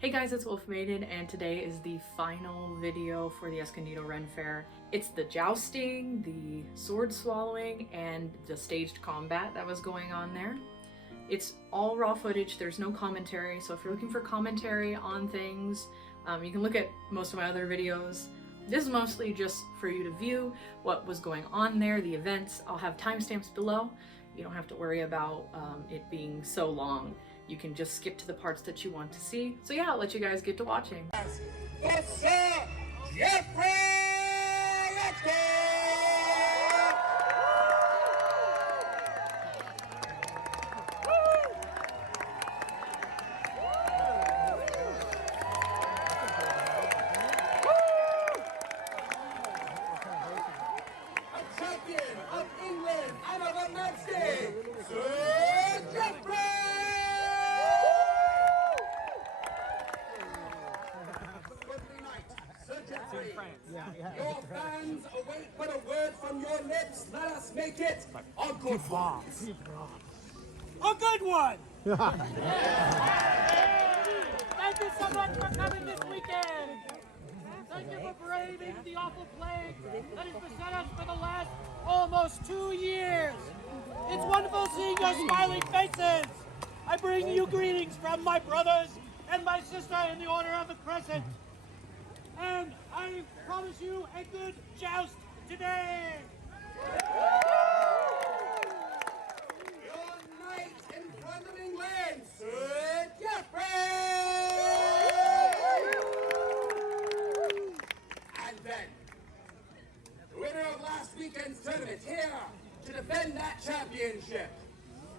Hey guys, it's WolfMaiden, and today is the final video for the Escondido Ren Faire. It's the jousting, the sword swallowing, and the staged combat that was going on there. It's all raw footage, there's no commentary, so if you're looking for commentary on things, you can look at most of my other videos. This is mostly just for you to view what was going on there, the events. I'll have timestamps below. You don't have to worry about it being so long. You can just skip to the parts that you want to see. So yeah, I'll let you guys get to watching. Yes, sir! Jeffrey! Let's go! A champion of England and of a match day, Sir Jeffrey! Your fans await but a word from your lips. Let us make it a good one. A good one! Thank you so much for coming this weekend. Thank you for braving the awful plague that has beset us for the last almost 2 years. It's wonderful seeing your smiling faces. I bring you greetings from my brothers and my sister in the Order of the Crescent. And I promise you a good joust today. Your knight in front of England, Sir Jeffrey! And then, the winner of last weekend's tournament here to defend that championship.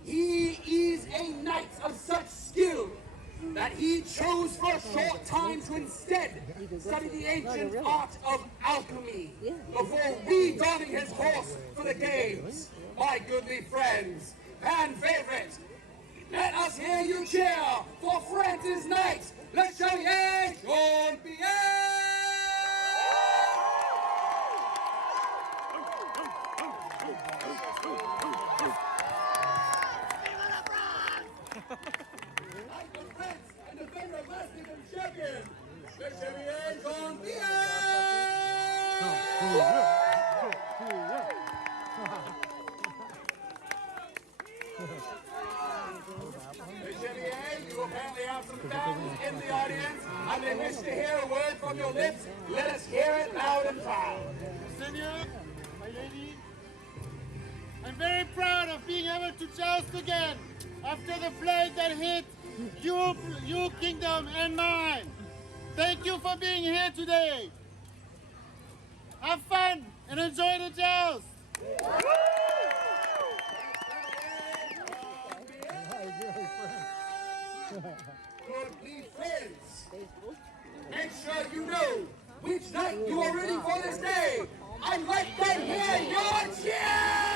He is a knight of such skill that he chose for a short time to instead study the ancient art of alchemy before re-donning his horse for the games. My goodly friends and favorites, let us hear you cheer for France's knight, Le Chevalier Champion! Champion, Le Chevalier Escondido Le Chevalier, you apparently have some fans in the audience, and they wish to hear a word from your lips. Let us hear it loud and proud. Senor, my lady, I'm very proud of being able to joust again after the plague that hit your kingdom and mine. Thank you for being here today. Have fun and enjoy the joust. Goodly friends, make sure you know which night you are ready for this day. I'd like to hear your cheers!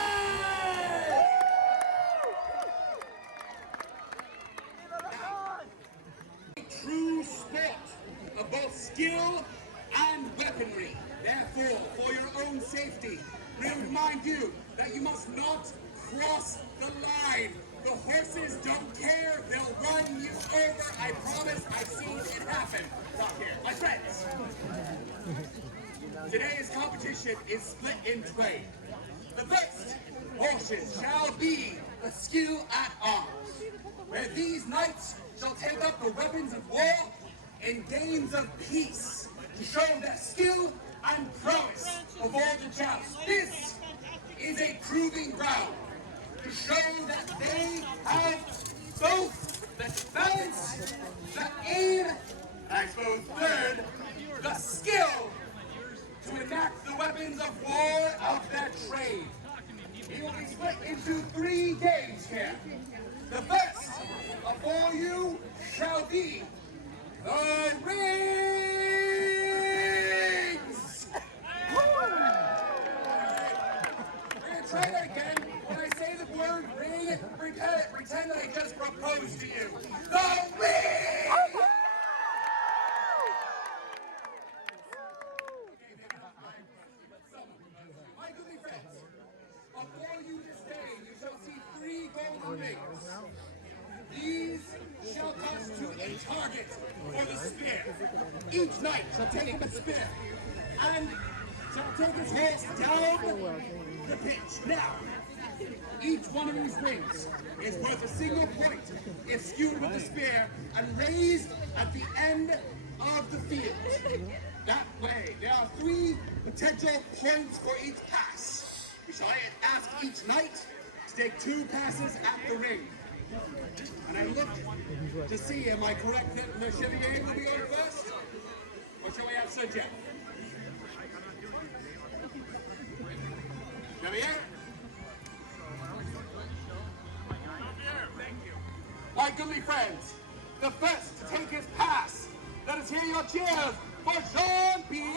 True sport of both skill and weaponry. Therefore, for your own safety, we remind you that you must not cross the line. The horses don't care. They'll run you over. I promise. I've seen it happen. Stop here. My friends, today's competition is split in twain. The first portion shall be a skill at arms, where these knights shall take up the weapons of war in games of peace to show their skill and prowess before the joust. This is a proving ground to show that they have both the balance, the aim, and I suppose third, the skill to enact the weapons of war of their trade. He will be split into 3 games here. The first of all you shall be the rings! We're gonna try that again. When I say the word ring, pretend that I just proposed to you. The ring! My goodly friends, before you this day, you shall see 3 golden rings. These shall toss to a target for the spear. Each knight shall take up a spear and shall take his horse down the pitch. Now, each one of these rings is worth a single point if skewed with the spear and raised at the end of the field. That way, there are 3 potential points for each pass. We shall ask each knight to take 2 passes at the ring. And I look to see, am I correct that Le Chevalier will be on first? Or shall we have Sir Jeff? Chevalier? Thank you. My goodly friends, the first to take his pass, let us hear your cheers for Jean-Pierre!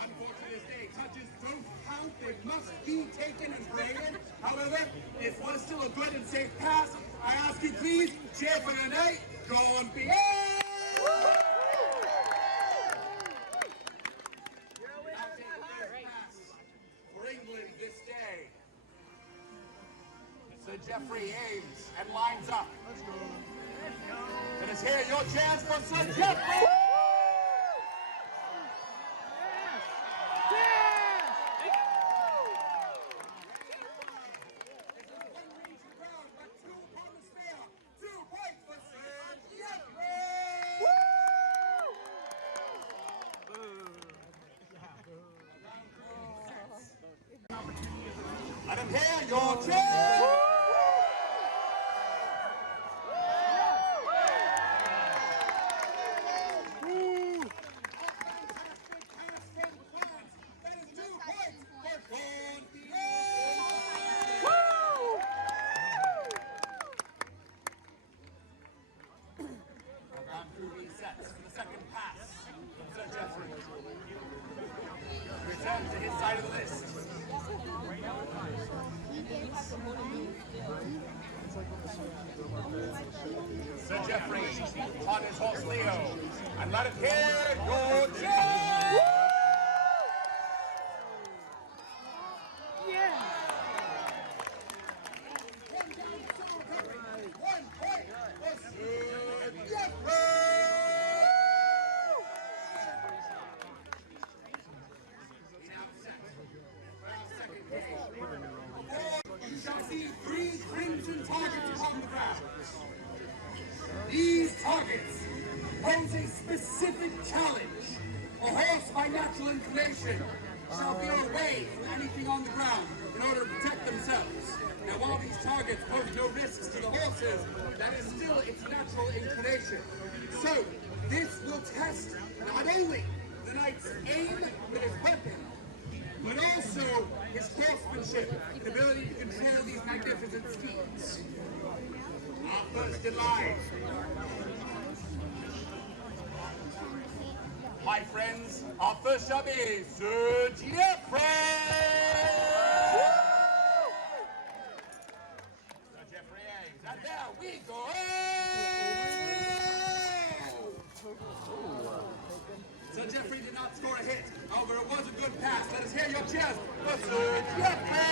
Unfortunately, this day, touches don't count. They must be taken and graded. However, if one is still a good and safe pass, I ask you please, cheer for your knight, Jean-Pierre! For England this day. Sir Geoffrey aims and lines up. Let us hear your chance for Sir Geoffrey! Let him hear your cheers! Round 2 resets for the second pass from Sir Geoffrey. Returns to his side of the list. Sir Geoffrey on his horse Leo, and let him hear your cheers! One point for Sir Geoffrey! You shall see 3 crimson targets upon the ground. These targets pose a specific challenge. A horse by natural inclination shall veer away from anything on the ground in order to protect themselves. Now, while these targets pose no risks to the horses, that is still its natural inclination. So, this will test not only the knight's aim with his weapon, but also his horsemanship, the ability to control these magnificent steeds. Our first in line. My friends, our first shall be Sir Geoffrey! Sir Geoffrey aims, and there we go! Sir Geoffrey did not score a hit, however it was a good pass. Let us hear your cheers for Sir Geoffrey!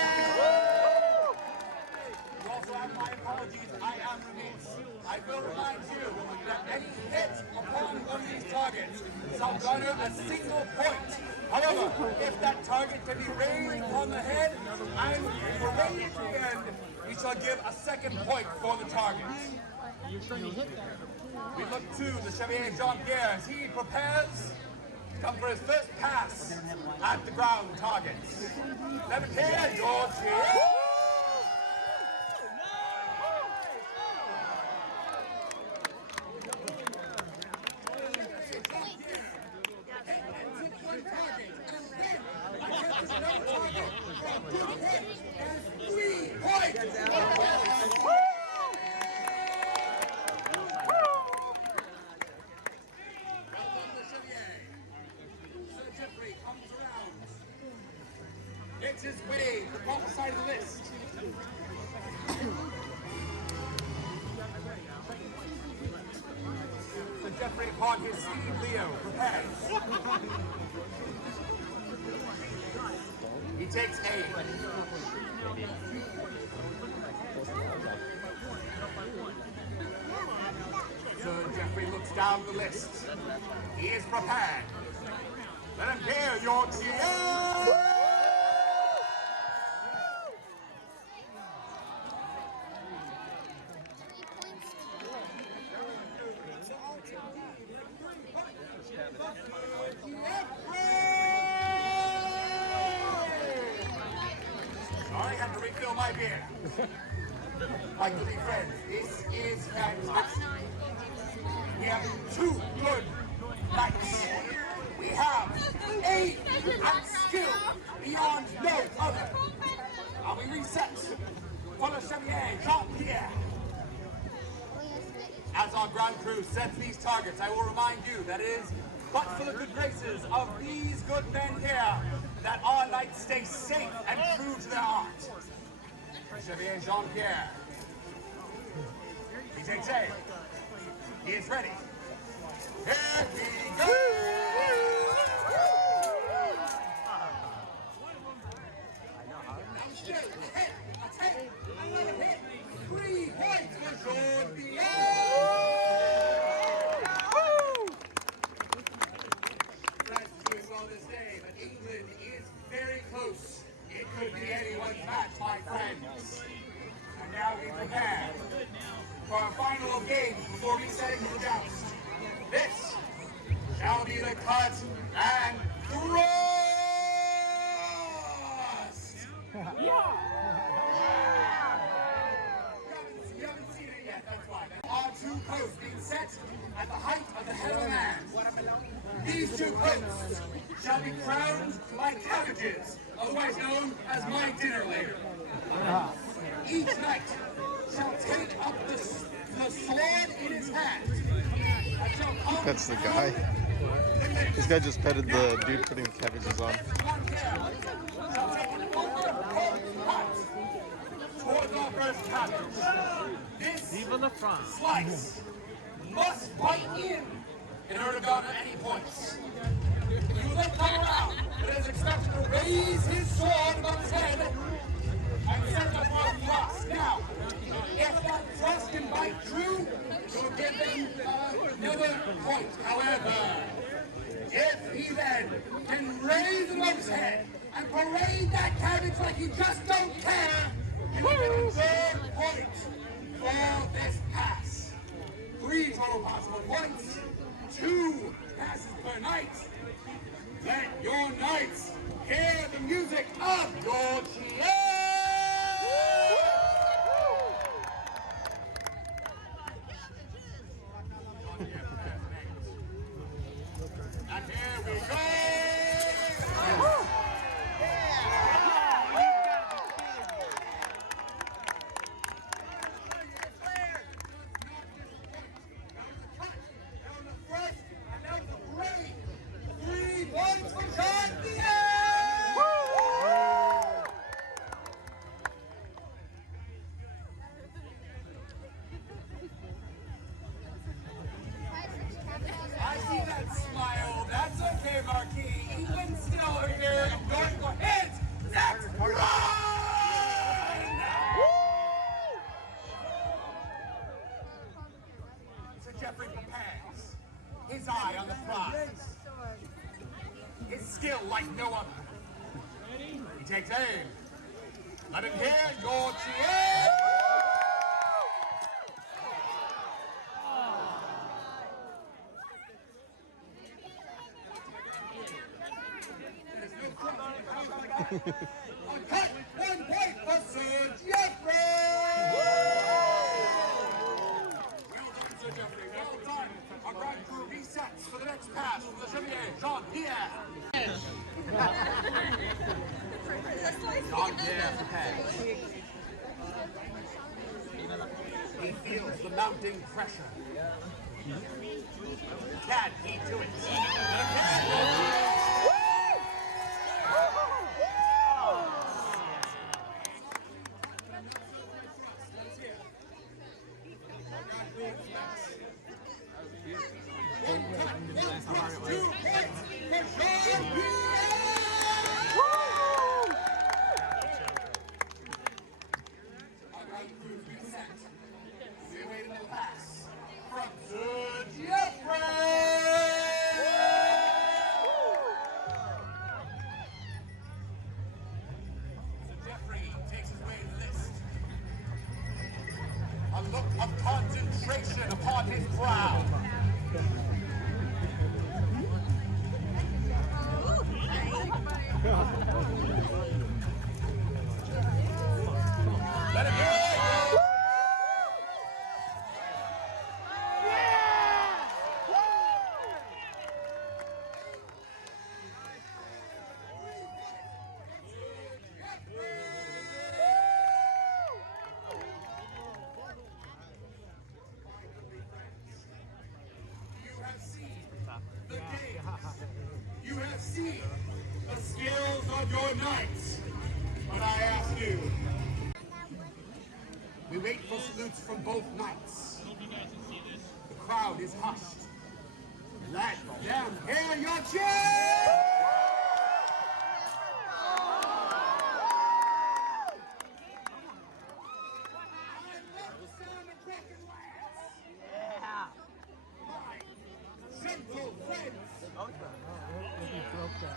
You also have my apologies, I am remiss. I will remind you that any hit upon one of these targets shall garner a single point. However, if that target can be raised upon the head and parade at the end, we shall give a second point for the target. We look to the Chevalier Jean-Pierre as he prepares to come for his first pass at the ground targets. Let him hear your cheers. Makes his way to the top side of the list. So Geoffrey upon his steed Leo prepares. takes aim. Sir Geoffrey looks down the list. He is prepared. Let him hear your cheers! Sorry, I have to refill my beer. My good friends, this is fantastic. We have two good knights. We have aim and skill beyond no other. And we reset for the Chevalier Jean-Pierre. As our ground crew sets these targets, I will remind you that it is but for the good graces of these good men here that our knights stay safe and true to their art. Chevalier Jean-Pierre. He takes aim. He is ready. Here he goes! Attack! Another hit! 3 points for Jean-Pierre! France is doing well this day, but England is very close. It could be anyone's match, my friends. And now we prepare for our final game before resetting the joust. This shall be the cut and thrust! Yeah! You haven't seen it yet, that's why. Our 2 posts being set at the height of the head of a man. These 2 posts shall be crowned by cabbages, otherwise known as my dinner later. Each knight shall take up the sword in his hand. That's the guy. This guy just petted the dude putting the cabbages on. Towards our first cabbage. This slice must bite in order to garner any points. You will then come around, but is expected to raise his sword above his head and set up for a thrust. Now, if that thrust can bite true, you'll give them another point. However, if he then can raise above his head and parade that cabbage like you just don't care, you will get a third point for this pass. 3 total possible points, 2 passes per night. Let your knights hear the music of your cheers! And here we go! I see that smile. That's okay, Marquis. England's still here. Going for hits. Let's run! Sir Geoffrey prepares. His eye on the prize. His skill like no other. He takes aim. Let him hear your cheers! Cut! 1 point for Sir Geoffrey! Well done, Sir Geoffrey. Well done. Our ground crew resets for the next pass from the Chevalier Jean-Pierre. Jean-Pierre prepares. He feels the mounting pressure. Can he do it? see the skills of your knights. But I ask you, we wait for salutes from both knights. The crowd is hushed. Let them hear your cheers! Gentle friends. That was a perfect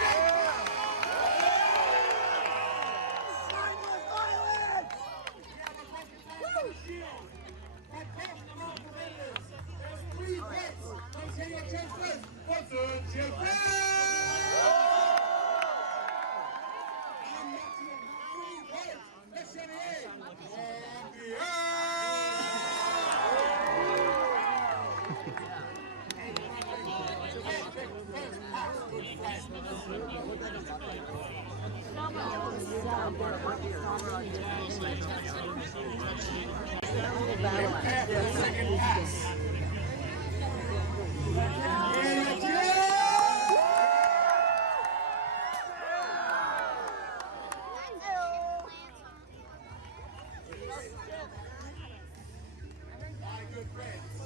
violence! Shield. But both of our competitors. There's 3 hits from Taylor Chester. What's a Chester? I'm not to 3 hits. Let's get it in. On the After the second pass. My good friends,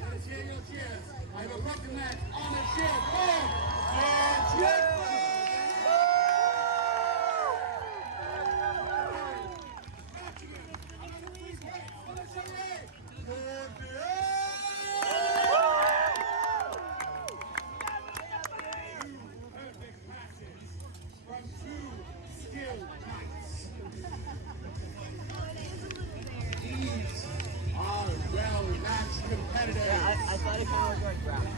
let's hear your cheers. I have a broken match on the ship. From 2 skilled knights. These are well-matched competitors. I thought it kind of looked like ground.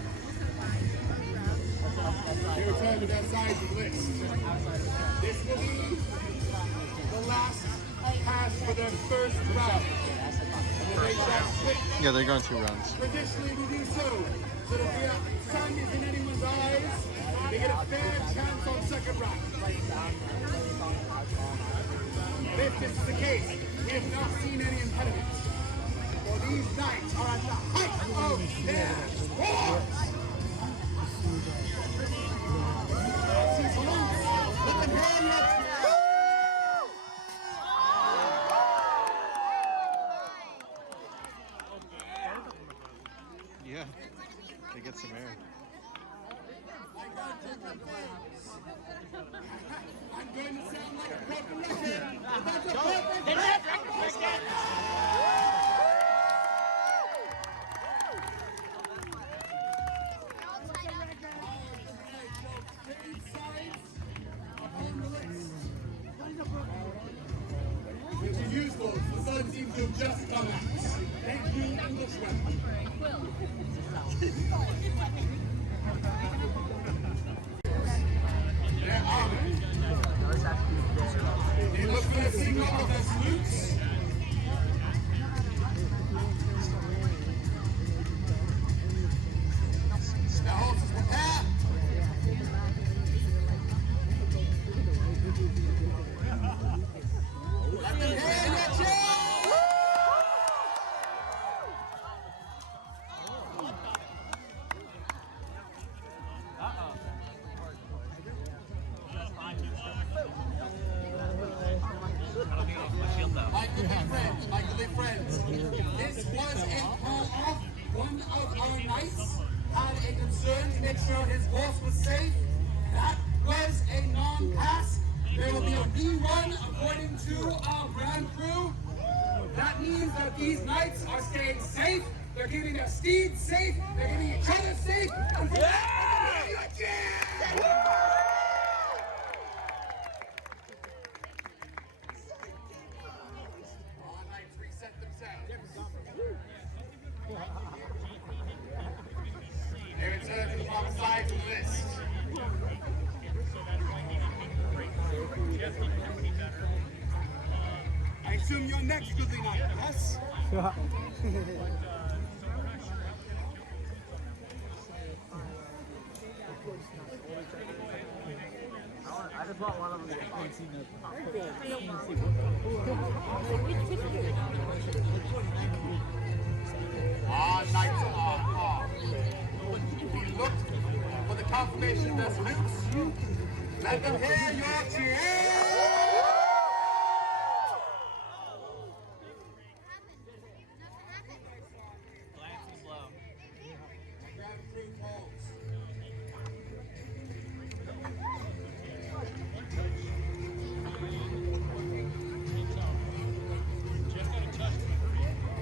They return to their sides of the list. This will be the last pass for their first round. And then they shall split. Yeah, they're going 2 rounds. Traditionally, we do so that if the sun is in anyone's eyes, they get a fair chance on second round. But if this is the case, we have not seen any impediments. For these knights are at the height of their wars. Let them hear your Yeah, they get some air. I'm going to sound like a broken record, but that's a perfect Which is useful. The sun seems to have just come out. Thank you, Englishman. They're armed. They look for the signal of their salutes. Their horses prepare. Let them hear your cheers! My good friends, this was a call-off. One of our knights had a concern to make sure his horse was safe. That was a non-pass. There will be a rerun according to our ground crew. That means that these knights are staying safe. They're keeping their steeds safe. They're keeping each other safe. And for that, all knights reset themselves. They return to the wrong side of the list. I assume you're next, goodly knight, yes? I just want one of them to get Our knights are armed. We looked for the confirmation of salutes. Let them hear your cheers.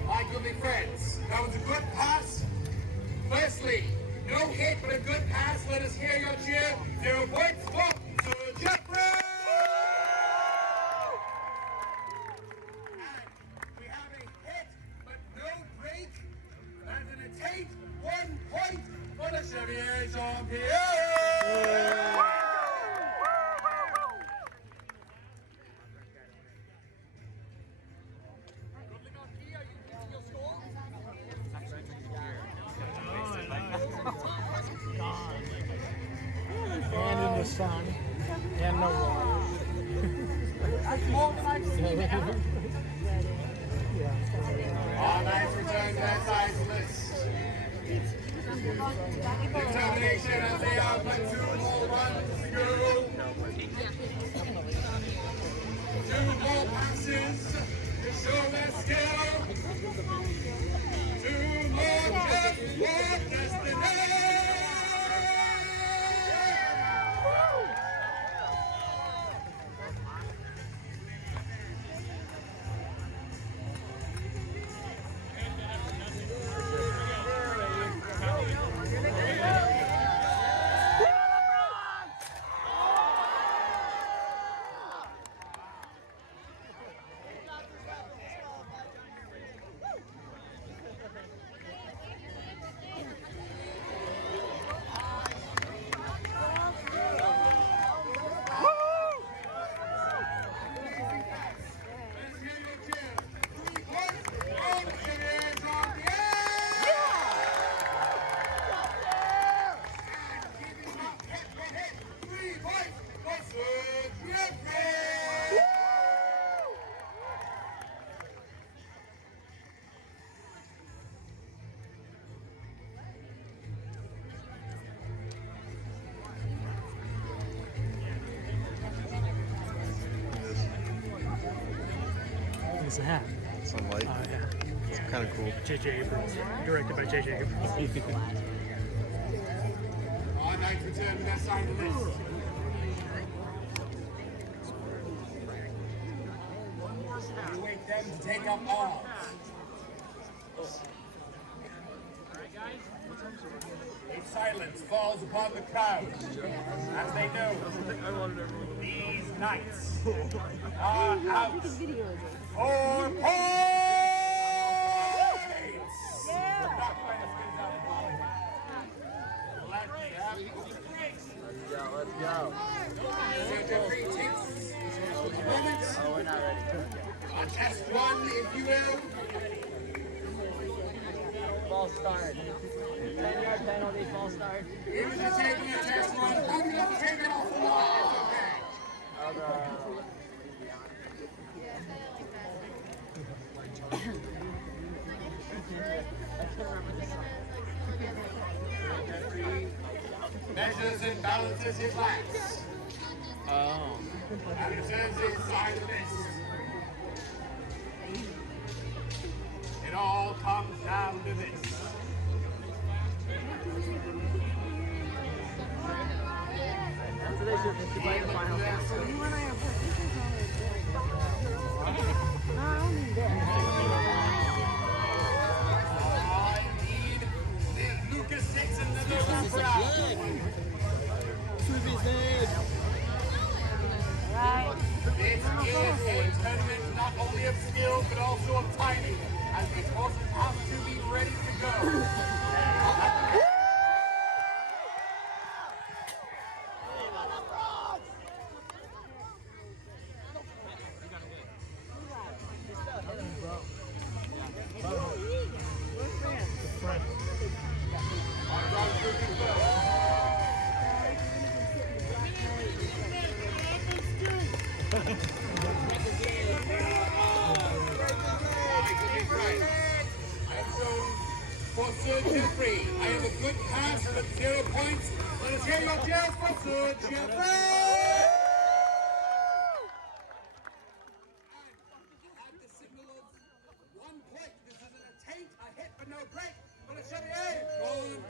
My goodly friends, that was a good pass. Firstly, no hit, but a good pass. Let us hear your cheer. 0 points for Sir Jeffrey! And we have a hit, but no break. And an attained 1 point for the Chevalier Jean-Pierre! And in the sun, and no water. That's more than I've seen ever. All nights return to that size list. Determination as they are but 2 more runs to go. 2 more passes to show their skill. 2 more just for destiny. It's a hat. Sunlight. Yeah. It's kind of cool. J.J. Abrams. Directed by J.J. Abrams. All night return to that side of the list. We wait them to take up arms. A silence falls upon the crowd as they know these knights are out for points! Not quite as good as our opponent. Let's go. Sir Jeffrey takes a moment. Oh, we're not ready. A test run, if you will. False start. 10-yard penalty, false start. He was just taking a test run. Probably doesn't take it off the wall. It's okay. Measures and balances his lats. Oh. And returns inside the list. It all comes down to this. That's what they should just play the final count. Indeed, there's Lucas 6 and the Lucas crowd. This is a tournament not only of skill but also of timing, as these horses have to be ready to go. For Sir Jeffrey, I have a good pass, but 0 points. Let us hear your for Sir Jeffrey! At the signal of 1 point, this isn't a taint, a hit, but no break. For the Chevalier, Golden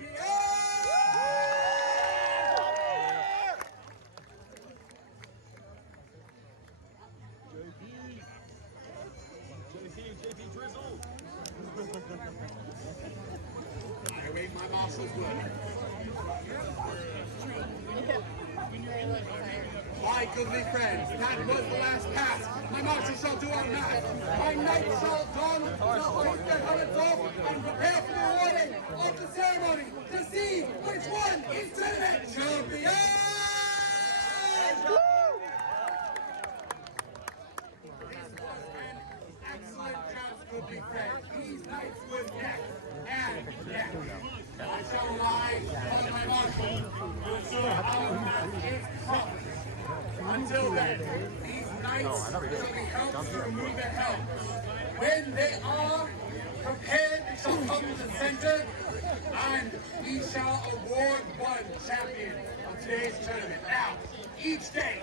JP Drizzle. I await my marshal's word. My goodly friends, that was the last pass. My marshal shall do our math. My knight shall don, shall hoist their helmets off, and prepare for the awarding of the ceremony to see which one is tournament champion! Excellent joust, goodly friends. These knights were neck and neck. I shall rely on my marshal to ensure our match is prompt. Until then, these knights shall be helped to remove their helmets. When they are prepared, they shall come to the center, and we shall award one champion of today's tournament. Now, each day,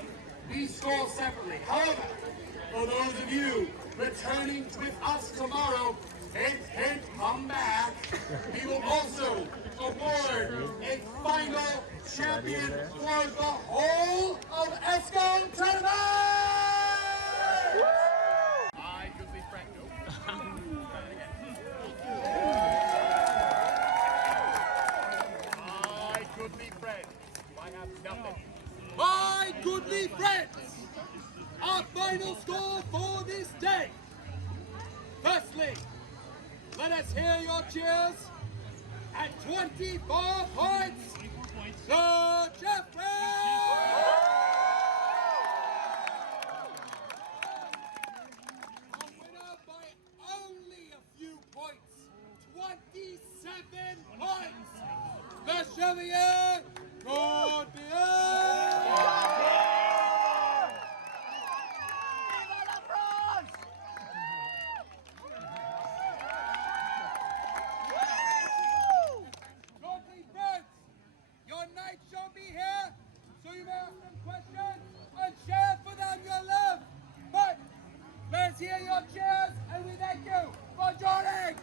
we score separately. However, for those of you returning with us tomorrow, hint, hint, come back, we will also award a final champion for the whole of Escon tournament! My goodly friend. My goodly friends, I have nothing. My goodly friends, our final score for this day. Firstly, let us hear your cheers. At 24 points, Sir Jeffrey! A winner by only a few points, 27 points, the Chevalier Your knights shall be here, so you may ask them questions and share for them your love. But let's hear your cheers, and we thank you for joining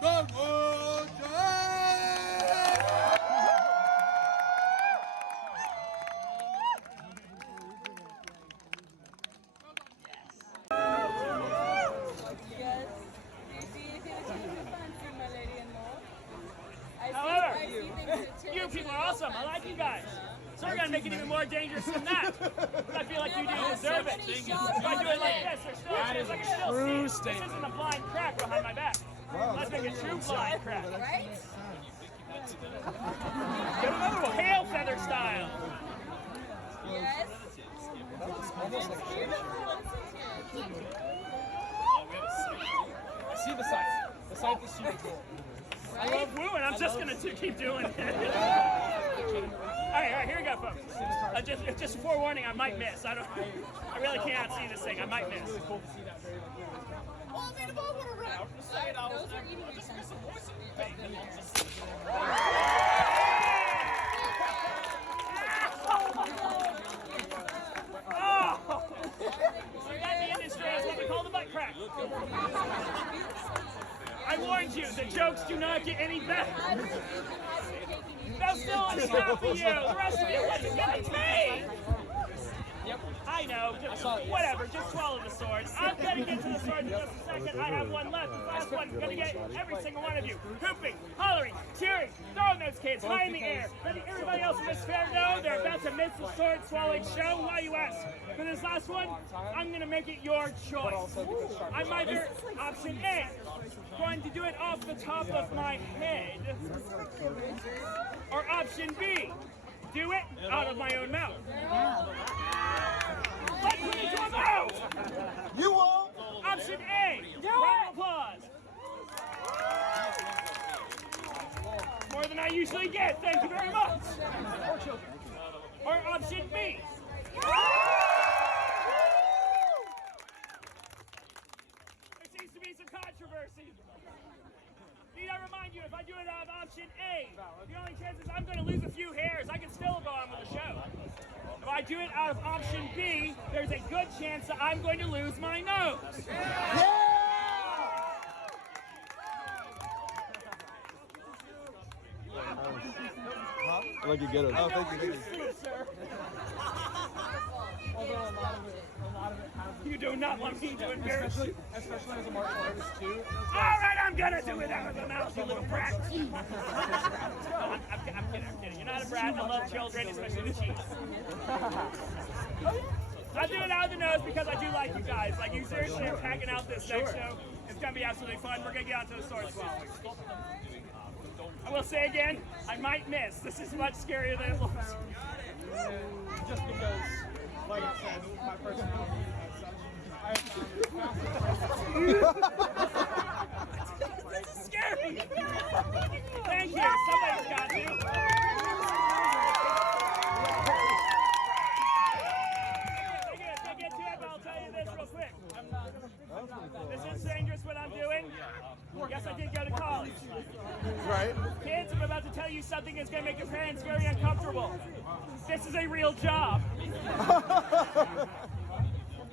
the World However, you people are awesome. I like you guys. So we're gonna make it even more dangerous than that. I feel like you do deserve it. If I do it like this, there's still a chance I can still see. This isn't a blind crack behind my back. Let's make a true blind crack. Right? Get another one. Hail feather style. Yes. I see the sight. The sight is super cool. I love wooing. I'm just gonna keep doing it. All right, here we go, folks. Just forewarning, I might miss. I really cannot see this thing. I might miss. Well, I mean, if I would have run. Those are eating utensils. That in the industry is what we call the butt crack. I warned you, the jokes do not get any better. That's still on top of you. The rest of you wasn't getting me. Yep. I know, just whatever, just swallow the sword. I'm gonna get to the sword in just a second. I have one left. The last one's gonna get every single one of you. Hooping, hollering, cheering, throwing those kids high in the air. Letting everybody else in this fair know they're about to miss the sword swallowing show. Why, you ask? For this last one, I'm gonna make it your choice. I'm either option A, going to do it off the top of my head, or option B, do it out of my own mouth. Let's put it to a vote! You won't! Option A, round of applause. More than I usually get, thank you very much. Or option B. There seems to be some controversy. Need I remind you, if I do it out of option A, the only chance is I'm going to lose a few hairs. I can still go on with the show. do it out of option B, there's a good chance that I'm going to lose my nose. I like you get it. Oh, thank you. You do not want me to embarrass you. Especially as a martial artist too. All right, I'm gonna do it out of the mouth, you little brat. I'm kidding. You're not a brat. I love children, especially the cheese. I do it out of the nose because I do like you guys. Like, you seriously are packing out this next show. It's gonna be absolutely fun. We're gonna get onto the sword swallowing. I will say again, I might miss. This is much scarier than it looks. Just because, like I said, my personality This is scary. Thank you. Somebody's got to. Don't get too up, I'll tell you this real quick. This is dangerous what I'm doing. Yes, I did go to college. Right. Kids, I'm about to tell you something that's going to make your parents very uncomfortable. This is a real job.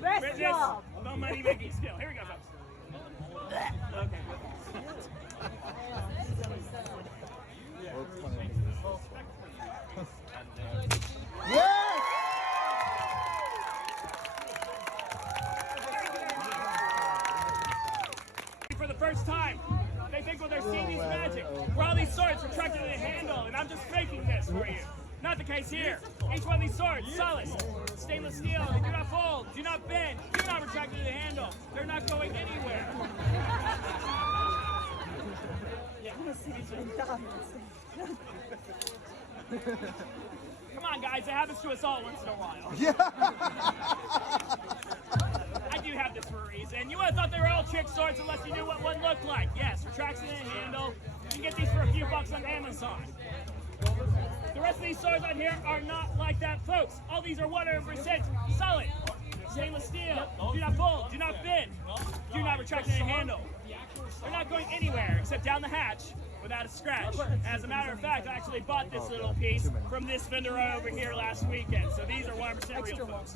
Best job. No money making skill. Here we go, folks. Okay. Yes! For the first time, they think when they're seeing these magic, where all these swords retracted in the handle, and I'm just faking this for you. Not the case here. Each one of these swords, solid, stainless steel, they do not fold, do not bend, do not retract in the handle. They're not going anywhere. Come on, guys, it happens to us all once in a while. Yeah. I do have this for a reason. You would have thought they were all trick swords unless you knew what one looked like. Yes, retracts in the handle. You can get these for a few bucks on Amazon. The rest of these swords on here are not like that, folks. All these are 100% solid. Stainless steel. Do not fold. Do not bend. Do not retract in the handle. They're not going anywhere except down the hatch without a scratch. As a matter of fact, I actually bought this little piece from this vendor over here last weekend. So these are 100% real, folks.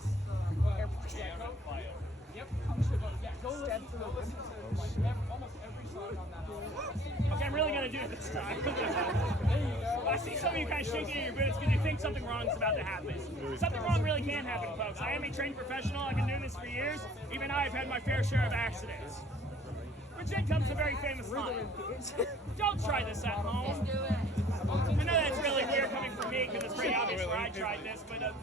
Okay, I'm really going to do it this time. I see some of you kind of shaking in your boots because you think something wrong is about to happen. Something wrong really can happen, folks. I am a trained professional. I've been doing this for years. Even I've had my fair share of accidents. Which then comes a very famous line. Don't try this at home. I know that's really weird coming from me because it's pretty obvious where I tried this, but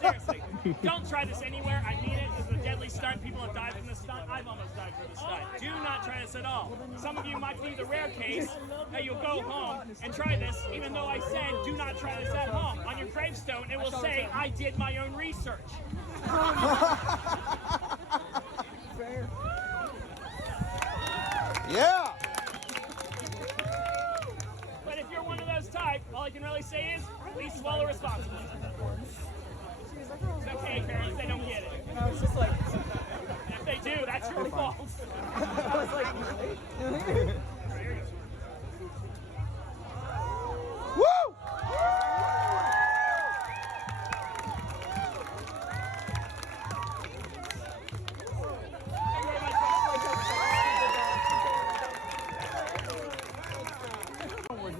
seriously, don't try this anywhere. I mean it. This is a deadly stunt. People have died from this stunt. I've almost died from this stunt. Do not try this at all. Some of you might be the rare case that you'll go home and try this, even though I said do not try this at home. On your gravestone, it will say, I did my own research. Yeah. But if you're one of those type, all I can really say is, please swallow responsibly. It's okay, parents, they don't get it. I was just like, If they do, that's your fault. I was like, Woo!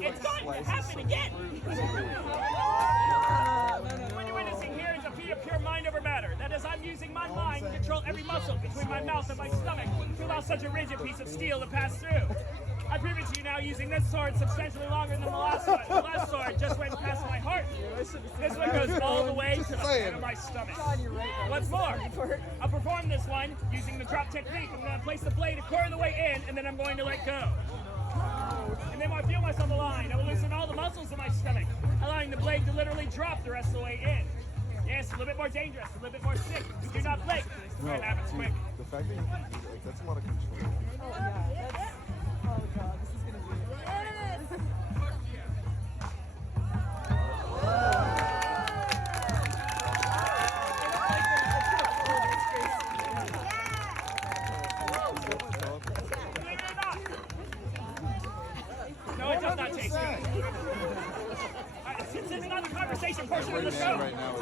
It's going to happen again. What you're witnessing here is a feat of pure mind over matter. That is, I'm using my mind to control every muscle between my mouth and my stomach to allow such a rigid piece of steel to pass through. I prove it to you now using this sword substantially longer than the last one. The last sword just went past my heart. This one goes all the way to the front of my stomach. What's more, I'll perform this one using the drop technique. I'm going to place the blade a quarter of the way in, and then I'm going to let go. And then when I feel myself aligned, I will loosen all the muscles in my stomach, allowing the blade to literally drop the rest of the way in. Yes, a little bit more dangerous, a little bit more sick. Do not blink. It happens quick. The fact that you can do that, like, that's a lot of control. oh yeah, that's, oh god, this is gonna be Believe it or not. No, it does not taste good. All right, since it's not a conversation decent portion of the show. Right now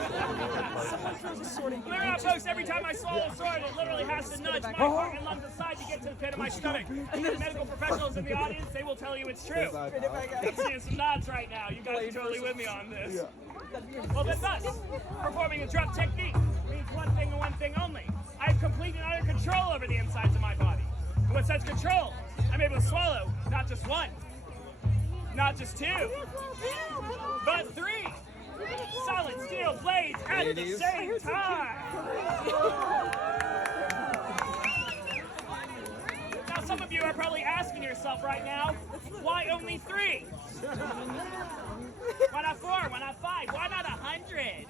is Believe it or not, folks, every time I swallow a sword, it literally has to nudge my heart and lungs aside to get to the pit of my stomach. The medical professionals in the audience, they will tell you it's true. I'm seeing some nods right now. You guys are totally with me on this. Well, then thus, performing a drop technique means one thing and one thing only. I have complete and utter control over the insides of my body. And with such control, I'm able to swallow not just one, not just two, but three solid steel blades at the same time. Now, some of you are probably asking yourself right now, why only three? Why not 4? Why not 5? Why not 100?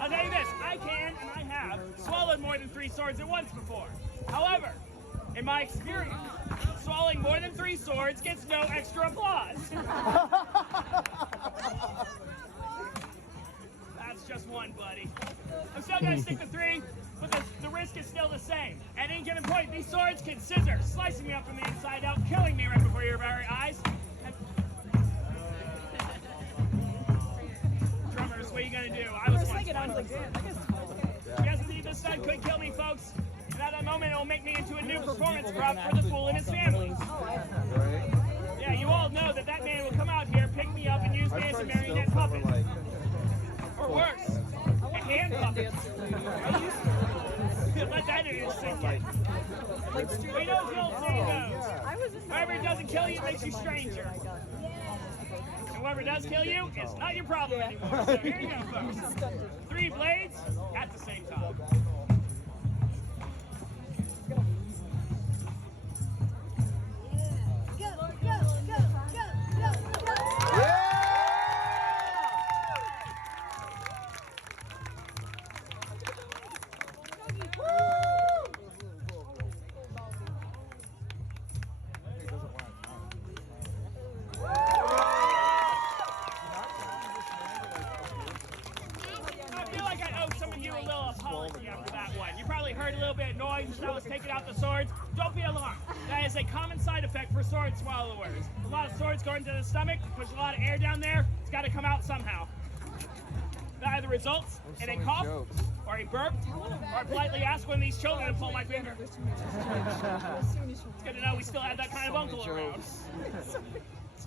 I'll tell you this, I can and I have swallowed more than 3 swords at once before. However, in my experience, swallowing more than 3 swords gets no extra applause. That's just one, buddy. I'm still gonna stick to 3, but the risk is still the same. At any given point, these swords can scissor, slicing me up from the inside out, killing me right before your very eyes. Drummers, what are you gonna do? I was once one. Yes, indeed, this gun could kill me, folks. And at that moment, it will make me into a new performance prop for the fool and his family. Yeah, you all know that that man will come out here, pick me up, and use me as a marionette puppet. Or worse, a hand puppet. Let that in sink in. We know the old saying goes. Whoever doesn't kill you makes you stranger. And whoever does kill you, it's not your problem anymore. So here you go, folks. 3 blades at the same time. Don't be alarmed. That is a common side effect for sword swallowers. A lot of swords go into the stomach, push a lot of air down there. It's got to come out somehow. That either results in a cough, or a burp, or I politely ask one of these children to pull my finger. It's good to know we still have that kind of uncle around.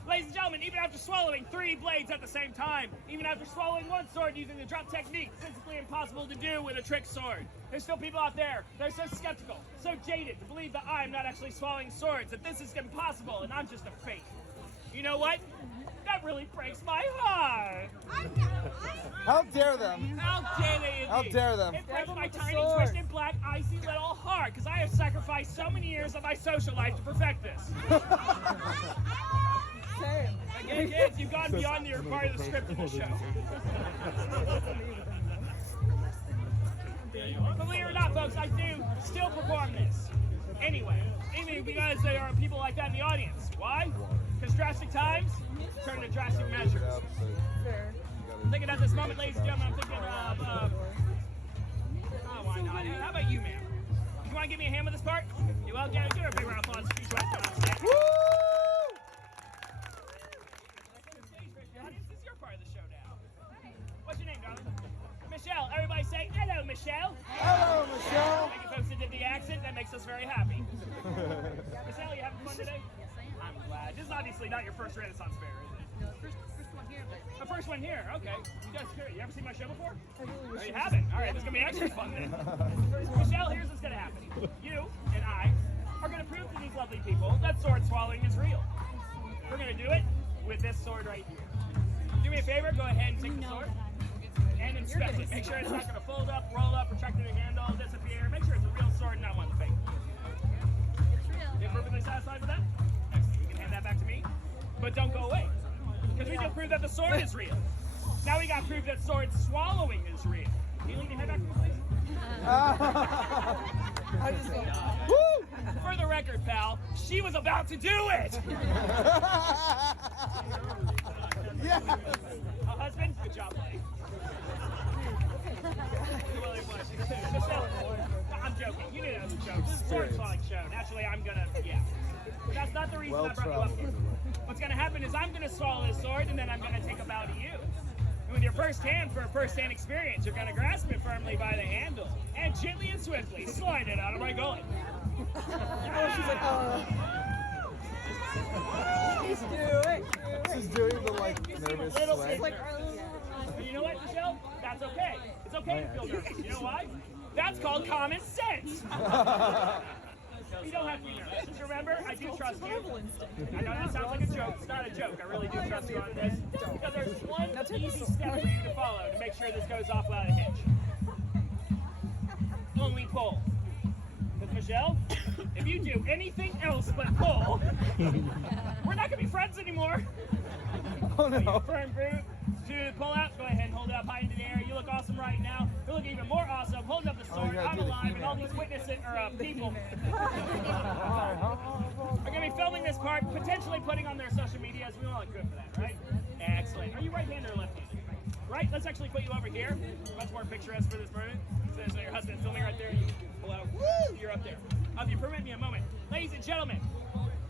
Ladies and gentlemen, even after swallowing 3 blades at the same time, even after swallowing 1 sword using the drop technique, physically impossible to do with a trick sword. There's still people out there that are so skeptical, so jaded to believe that I'm not actually swallowing swords, that this is impossible and I'm just a fake. You know what? That really breaks my heart. How dare them? How dare they indeed? How dare them? It breaks my tiny, twisted, black, icy little heart, because I have sacrificed so many years of my social life to perfect this. Again, kids, you've gone beyond your part of the script of the show. Believe it or not, folks, I do still perform this. Anyway, even because there are people like that in the audience. Why? Because drastic times turn to drastic measures. I'm thinking at this moment, ladies and gentlemen, I'm thinking of, oh, why not? How about you, ma'am? You want to give me a hand with this part? You will? Give her a big round of applause. She's right down. Woo! This is your part of the show now. What's your name, darling? Michelle. Everybody say, hello, Michelle. Hello, Michelle. Thank you, folks, that did the accent. That makes us very happy. Michelle, you having fun today? Yes, I am. I'm glad. This is obviously not your first Renaissance fair, is it? No, first one here, but... The first one here, okay. You guys curious? You ever seen my show before? No, you haven't? All right, this is going to be extra fun then. Michelle, here's what's going to happen. You and I are going to prove to these lovely people that sword swallowing is real. We're going to do it with this sword right here. Do me a favor, go ahead and take the sword and inspect it. Make sure it's not going to fold up, roll up, retract the handle, disappear. Make sure it's a real sword, not one fake. It's real. You're perfectly satisfied with that? Excellent. You can hand that back to me. But don't go away. Because we just proved that the sword is real. Now we got proof that sword swallowing is real. Can you lean your head back to me, please? For the record, pal, she was about to do it! Husband, good job, buddy. I'm joking. You knew that was a joke. This is a sword swallowing show. Naturally, I'm gonna, yeah. But that's not the reason I brought you up here. What's gonna happen is I'm gonna swallow this sword, and then I'm gonna take a bow to you. And with your first hand for a first-hand experience, you're going to grasp it firmly by the handle and gently and swiftly slide it out of my gullet. She's like, She's doing. She's doing the like nervous sweat. It's like, you know what, Michelle? That's okay. It's okay to feel nervous. You know why? That's called common sense. You don't have to be nervous. Just remember, I do trust you. I know that sounds like a joke. It's not a joke. I really do trust you on this. Because there's one easy step for you to follow to make sure this goes off without a hitch. Only pull. Because Michelle, if you do anything else but pull, we're not going to be friends anymore. Oh no. Firm group to pull out. Go ahead and hold it up high into the air. You look awesome right now. You look even more awesome. Hold up the sword. I'm alive, and all these witnesses or people are going to be filming this part, potentially putting on their social medias. We all look good for that, right? Excellent. Are you right-handed or left-handed? Right. Let's actually put you over here. Much more picturesque for this moment. So your husband's filming right there. You pull out. Woo! You're up there. If you permit me a moment, ladies and gentlemen,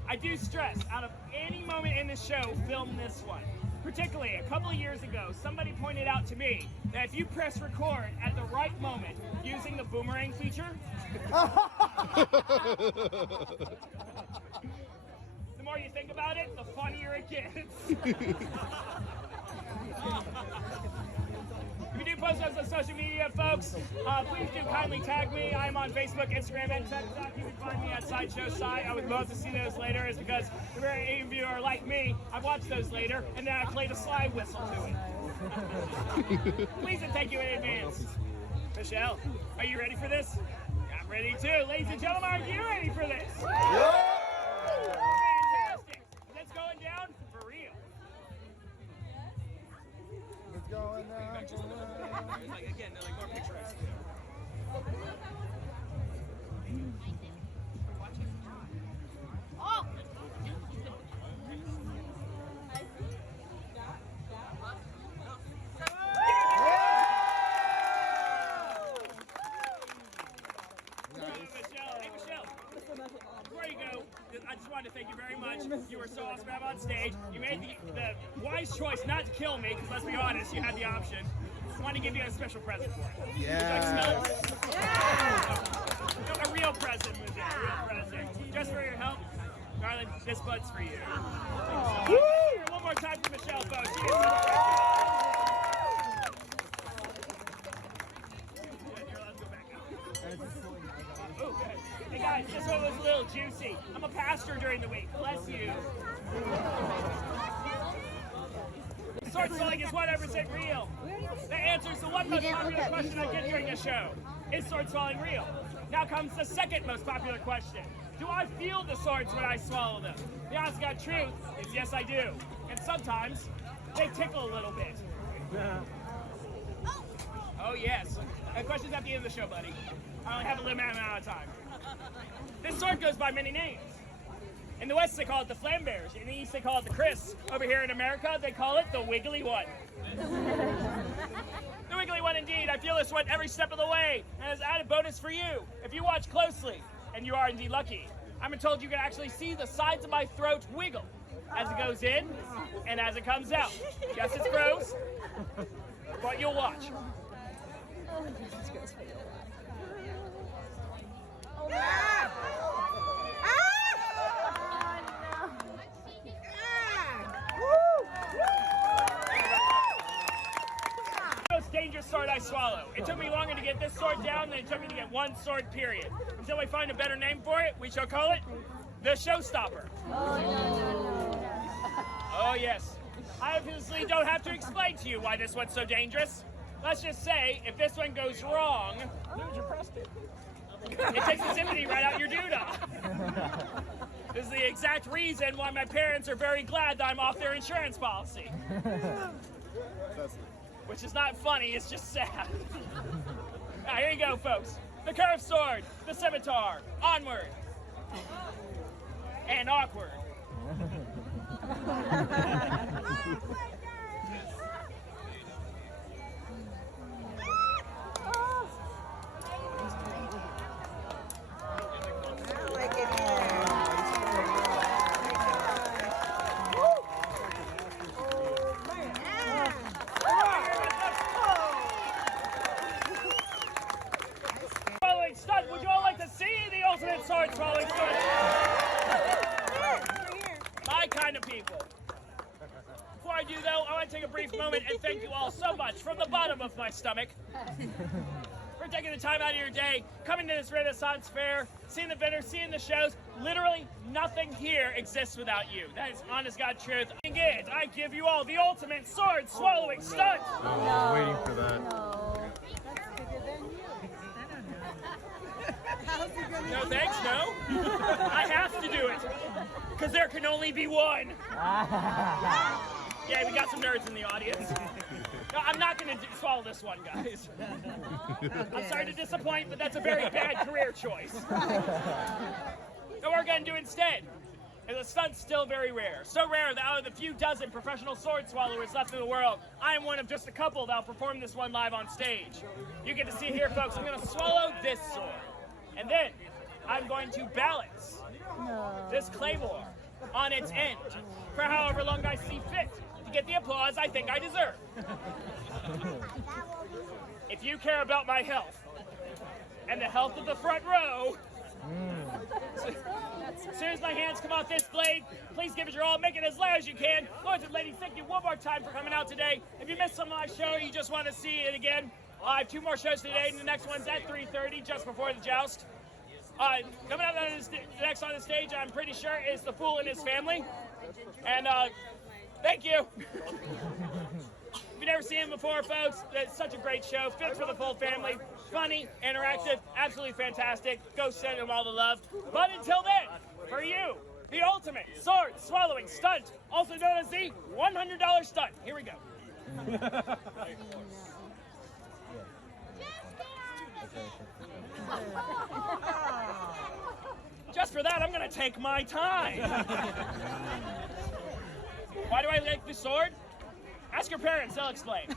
I do stress, out of any moment in the show, film this one. Particularly, a couple of years ago, somebody pointed out to me that if you press record at the right moment using the boomerang feature, the more you think about it, the funnier it gets. If you do post those on social media, folks, please do kindly tag me. I'm on Facebook, Instagram, and TikTok. You can find me at Sideshow Sci. I would love to see those later, is because the very of you are like me. I've watched those later, and then I played a slide whistle to it. Please and thank you in advance. Michelle, are you ready for this? I'm ready too. Ladies and gentlemen, are you ready for this? Fantastic. That's going down for real. It's going down. Again, like more picturesque. Oh! Hey, Michelle. Before you go, I just wanted to thank you very much. You were so awesome to have on stage. You made the wise choice not to kill me, because let's be honest, you had the option. I want to give you a special present for it. Yeah. Would you like to smell it? Yeah. A real present, Michelle. A real present. Just for your help. Darling, this bud's for you. Woo! One more time for Michelle, folks. She is so Hey guys, this one was a little juicy. I'm a pastor during the week. Bless you. Sword swallowing is 100% real. That answers the one most popular question I get during the show. Is sword swallowing real? Now comes the second most popular question. Do I feel the swords when I swallow them? The honest God truth is yes, I do. And sometimes they tickle a little bit. Oh yes. Questions at the end of the show, buddy. I only have a limited amount of time. This sword goes by many names. In the West, they call it the Flambears. In the East, they call it the Chris. Over here in America, they call it the Wiggly One. The Wiggly One, indeed. I feel this one every step of the way. And as an added bonus for you, if you watch closely, and you are indeed lucky, I'm told you can actually see the sides of my throat wiggle as it goes in and as it comes out. Yes, it's gross, but you'll watch. Most dangerous sword I swallow. It took me longer to get this sword down than it took me to get one sword, period. Until we find a better name for it, we shall call it the Showstopper. Oh yes. I obviously don't have to explain to you why this one's so dangerous. Let's just say, if this one goes wrong, it takes the sympathy right out your doodah. This is the exact reason why my parents are very glad that I'm off their insurance policy. Which is not funny, it's just sad. Now, here you go, folks. The curved sword, the scimitar, onward, and awkward. moment and thank you all so much from the bottom of my stomach for taking the time out of your day, coming to this Renaissance fair, seeing the vendors, seeing the shows. Literally nothing here exists without you. That is honest God truth. I give you all the ultimate sword swallowing stunt. Oh, waiting for that. No thanks, no. I have to do it because there can only be one. Yeah, we got some nerds in the audience. No, I'm not going to swallow this one, guys. I'm sorry to disappoint, but that's a very bad career choice. What we're going to do instead is a stunt still very rare. So rare that out of the few dozen professional sword swallowers left in the world, I am one of just a couple that will perform this one live on stage. You get to see it here, folks. I'm going to swallow this sword. And then I'm going to balance this claymore on its end for however long I see fit to get the applause I think I deserve. If you care about my health and the health of the front row, as soon as my hands come off this blade, please give it your all, make it as loud as you can. Lords and ladies, thank you one more time for coming out today. If you missed some of my show or you just want to see it again, I have 2 more shows today, and the next one's at 3:30, just before the joust. Coming up next on the stage, I'm pretty sure, is The Fool and His Family. And thank you. If you've never seen him before, folks, it's such a great show. Fit for the full family. Funny, interactive, absolutely fantastic. Go send him all the love. But until then, for you, the ultimate sword swallowing stunt, also known as the $100 stunt. Here we go. Just for that, I'm gonna take my time. Why do I like the sword? Ask your parents, they'll explain.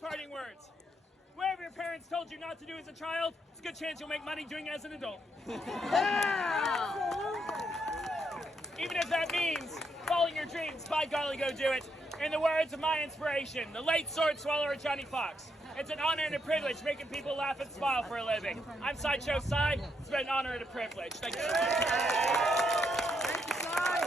Parting words. Whatever your parents told you not to do as a child, it's a good chance you'll make money doing it as an adult. Even if that means following your dreams, by golly, go do it. In the words of my inspiration, the late sword swallower Johnny Fox. It's an honor and a privilege making people laugh and smile for a living. I'm Sideshow Side. It's been an honor and a privilege. Thank you so much. Thank you, Side.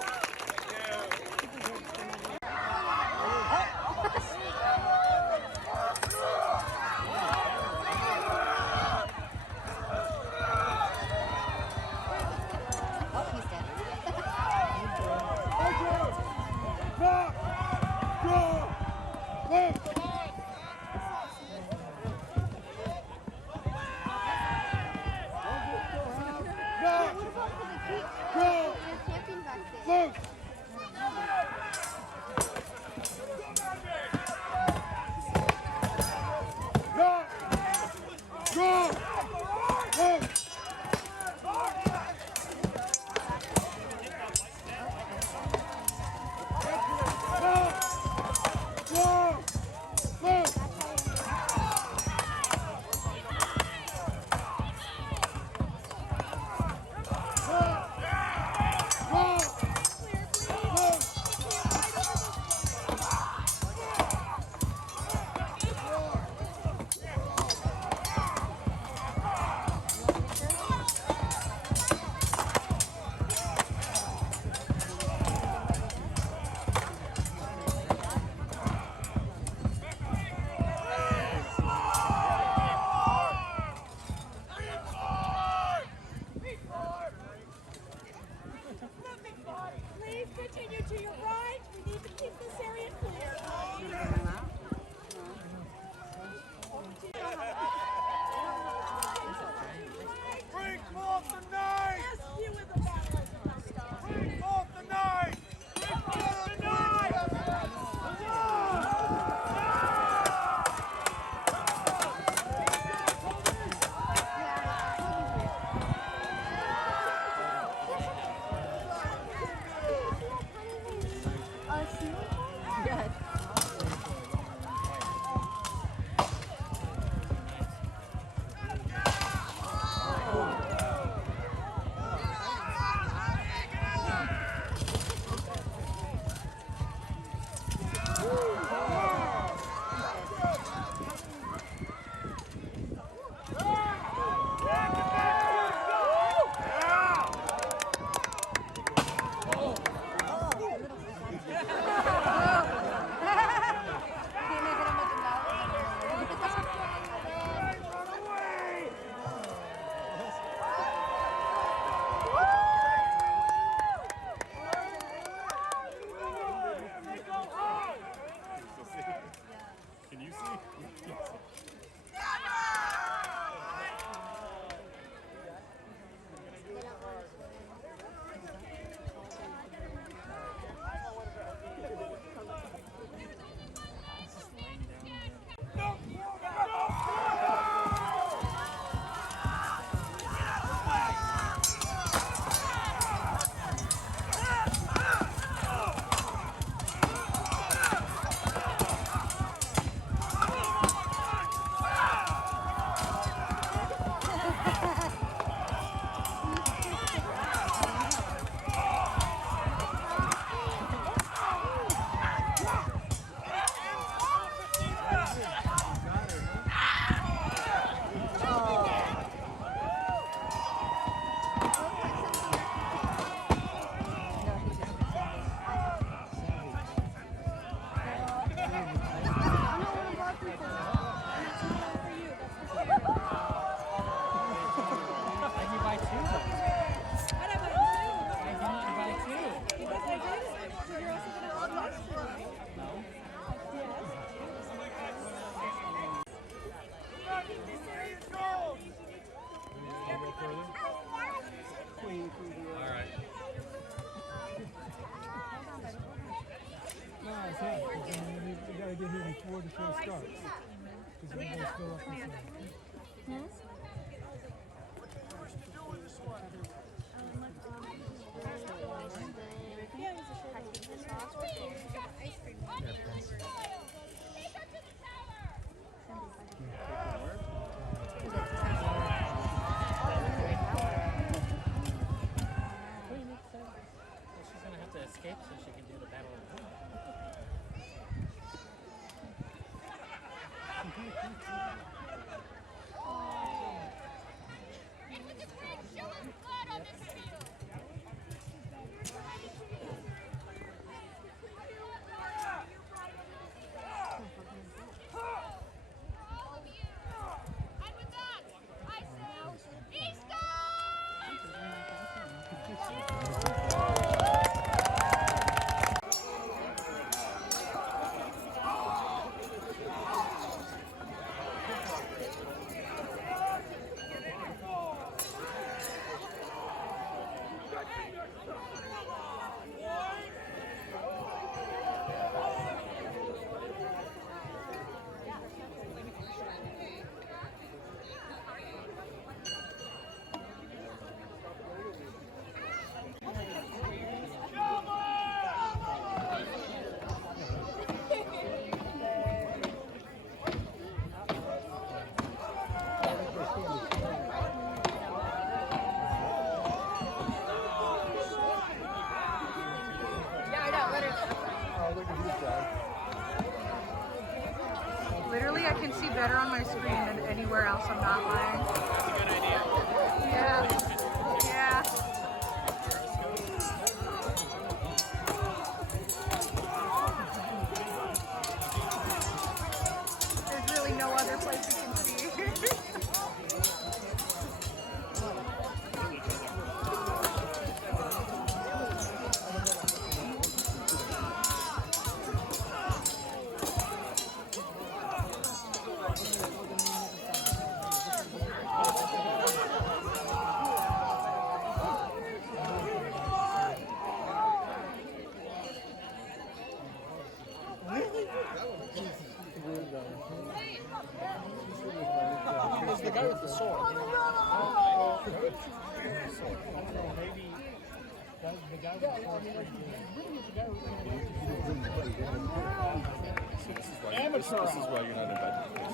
get here before the show starts. Because we just go up this way. She's gonna have to escape so she can do the battle of the Literally, I can see better on my screen than anywhere else. I'm not lying. That's a good idea. Yeah. Yeah. There's really no other place you can see. It's the guy with the sword. Maybe the guy with the sword. This is why you're not invited to this.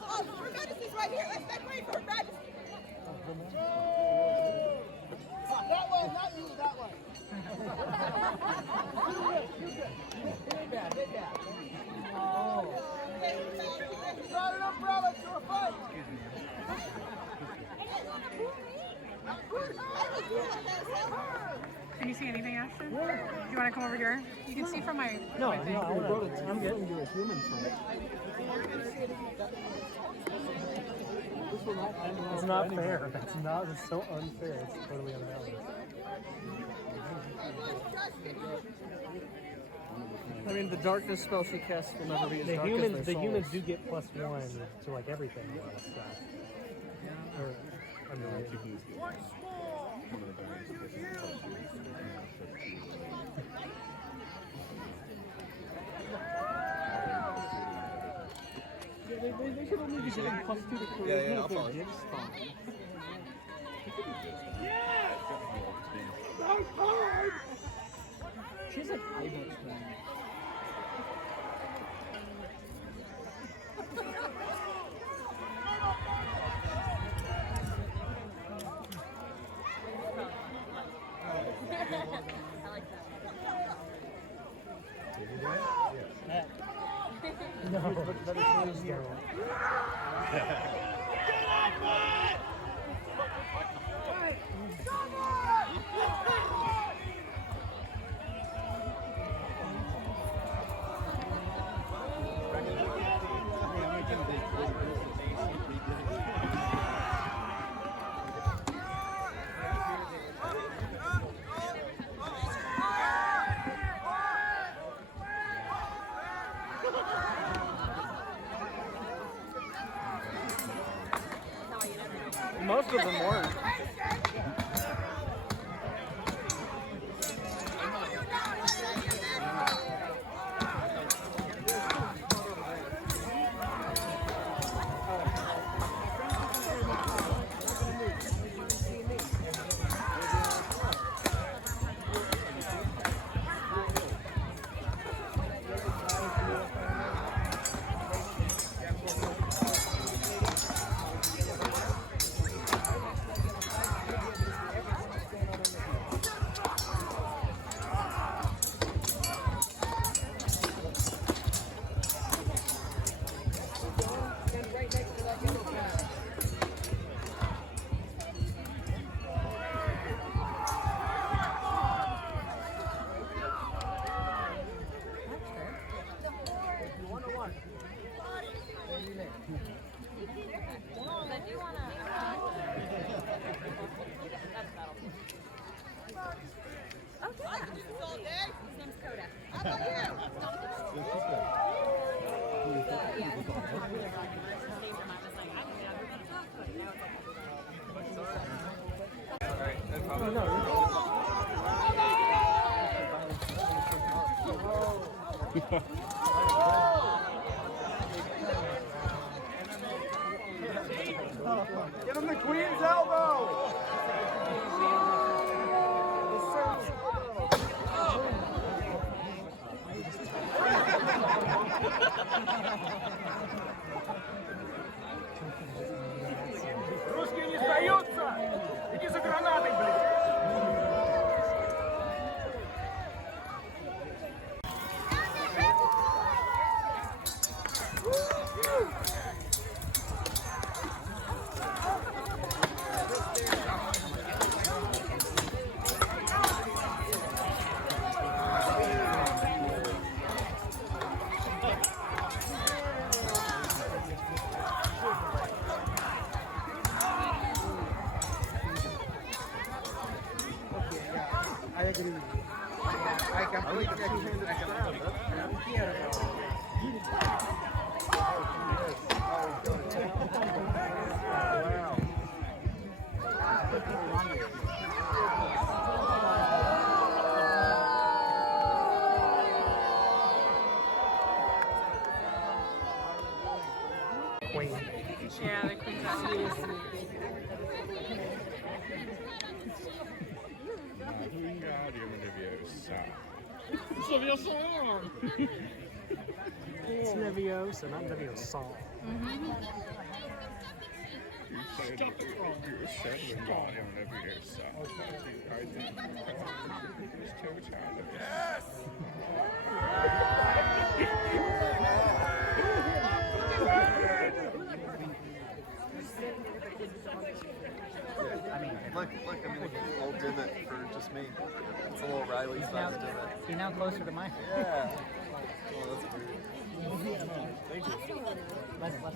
Oh, Her Majesty's right here. Let's decorate for Her Majesty. That way, not you, that way. Not an umbrella to a fight. Can you see anything, Ashton? Do you want to come over here? You can see from my thing. I'm getting to a human fight. It's not fair. It's not. It's so unfair. It's totally unbalanced. I mean, the darkness spell she casts will never be as dark as their The souls. humans do get +1 to like everything. So. Or, I mean, they should only be getting +2 to charisma. Yeah, I'll follow. She's like Ibex, man. No, but it's here. Give him the Queen's elbow! Русские не сдаются! Иди за гранатой, блин! I agree. I completely Queen. Yeah, the queen's actually It's Leviosa, not Leviosa. Look, I mean, a little divot for just me. It's a little Riley size divot. You're now closer to mine. Yeah. Oh, that's weird. Thank you. Let's go.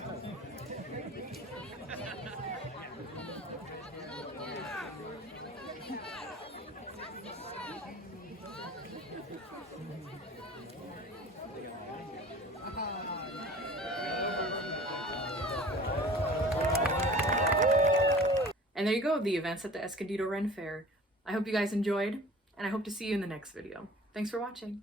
And there you go, the events at the Escondido Ren Faire. I hope you guys enjoyed, and I hope to see you in the next video. Thanks for watching.